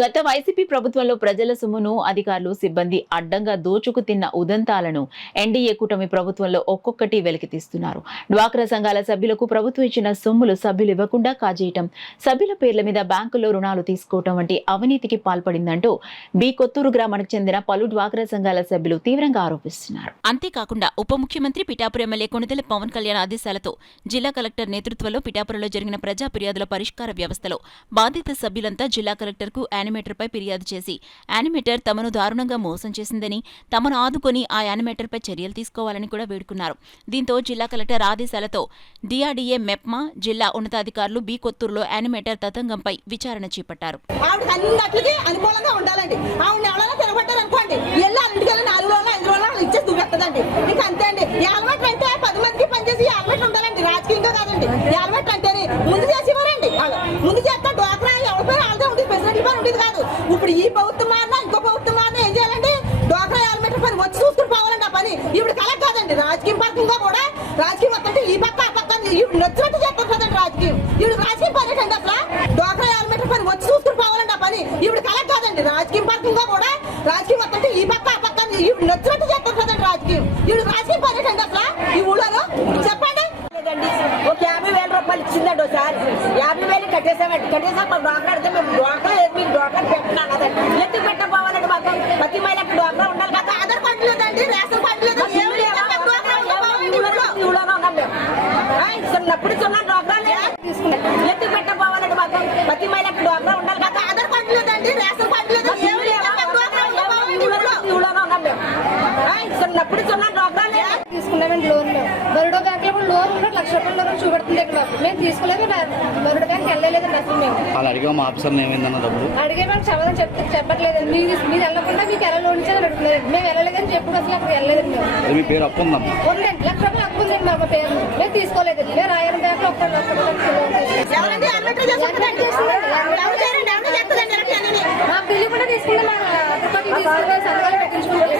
గత వైసీపీ ప్రభుత్వంలో ప్రజల సొమ్మును అధికారులు సిబ్బంది అడ్డంగా దోచుకు తిన్న ఉదంతాలను ఎన్డీఏ కూటమి ప్రభుత్వంలో ఒక్కొక్కటి వెలికితీస్తున్నారు. డ్వాక్రా సంఘాల సభ్యులకు ప్రభుత్వం ఇచ్చిన సొమ్ములు సభ్యులు ఇవ్వకుండా కాజేయటం, సభ్యుల పేర్ల మీద బ్యాంకుల్లో రుణాలు తీసుకోవటం వంటి అవినీతికి పాల్పడిందంటూ బి కొత్తూరు గ్రామానికి చెందిన పలు డ్వాక్రా సంఘాల సభ్యులు తీవ్రంగా ఆరోపిస్తున్నారు. అంతేకాకుండా ఉప ముఖ్యమంత్రి పిఠాపురం ఎమ్మెల్యే కొణిదెల పవన్ కళ్యాణ్ ఆదేశాలతో జిల్లా కలెక్టర్ నేతృత్వంలో పిఠాపురంలో జరిగిన ప్రజా ఫిర్యాదుల పరిష్కార వ్యవస్థలో బాధిత సభ్యులంతా జిల్లా కలెక్టర్కు యానిమేటర్పై ఫిర్యాదు చేసి యానిమేటర్ తమను దారుణంగా మోసం చేసిందని, తమను ఆదుకొని ఆ యానిమేటర్పై చర్యలు తీసుకోవాలని కూడా వేడుకున్నారు. దీంతో జిల్లా కలెక్టర్ ఆదేశాలతో డిఆర్డీఏ మెప్మా జిల్లా ఉన్నతాధికారులు బి కొత్తూరులో యానిమేటర్ తతంగంపై విచారణ చేపట్టారు. ఇప్పుడు ఈ ప్రభుత్వం మారినా ఇంకో ప్రభుత్వం మారినా ఏం చేయాలండి? డ్వాక్రా యానిమేటర్ పని వచ్చి చూసుకుని పోవాలండి. ఆ పని ఇప్పుడు కలెక్ట్ కాదండి, రాజకీయం పరంగా కూడా రాజకీయం వస్తుంటే ఈ పక్క ఆ పక్క నచ్చినట్టు చేస్తారు కదండి రాజకీయం. ఇప్పుడు రాజకీయం పని ఏంటండి అసలు? డ్వాక్రా యానిమేటర్ పని వచ్చి చూసుకుని పోవాలండి. ఆ పని ఇప్పుడు కలెక్ట్ కాదండి, రాజకీయం పరంగా కూడా రాజకీయం వస్తుంటే ఈ పక్క ఆ పక్క నచ్చినట్టు చేస్తారు కదండి రాజకీయం. ఇప్పుడు రాజకీయం పని ఏంటండి అసలు ఈ ఊళ్ళో? చెప్పండి. ఒక 50,000 రూపాయలు ఇచ్చిందండి ఒకసారి. 50,000 కట్టేసామండి. కట్టేసాక మాకు డ్వాక్రా అడితే మేము డ్వాక్రా లేదు, మీకు డ్వాక్రా పెట్టినా కదండి. ఎందుకు పెట్టకపోవాలండి? మాకు ప్రతి మహిళకి డ్వాక్రా ఉండాలి కదా. ఆధార్ కార్డు లేదండి, రేషన్ కార్డు లేదు, చిన్నప్పుడు చిన్న డ్వాక్రా ఎందుకు పెట్టకపోవాలండి? మాకు ప్రతి మహిళకి డ్వాక్రా ఉండాలి కదా. ఆధార్ కార్డు లేదండి, రేషన్ కార్డు లేదు, చిన్నప్పుడు చిన్న డ్వాక్రా తీసుకున్నామండి. లోన్ బరోడా బ్యాంక్ లో లోన్ ఉంటే ₹1,00,000 లోన్ చూపెడుతుంది ఇక్కడ. మేము తీసుకోలేదు, బరోడా బ్యాంక్ వెళ్ళలేదండి అసలు. మేము వాళ్ళు అడిగాము ఆఫీసర్ ఏమైందన్న డబ్బులు అడిగే మేము సమాధానం చెప్పట్లేదండి. మీరు వెళ్ళకుండా మీకు ఎలా లోన్ ఇచ్చారని అడుగుతున్నారు. మేము వెళ్ళలేదని చెప్పుడు అసలు అక్కడ వెళ్ళలేదండి. మీ పేరు అప్పు ఉందమ్మా? ఉందండి, ₹1,00,000 అప్పు ఉందండి మా పేరు. మేము తీసుకోలేదండి. మేము రాయల్ బ్యాంక్ లో మా బిల్లు కూడా తీసుకున్నాం. సంతకాలు పెట్టించుకుంటాం.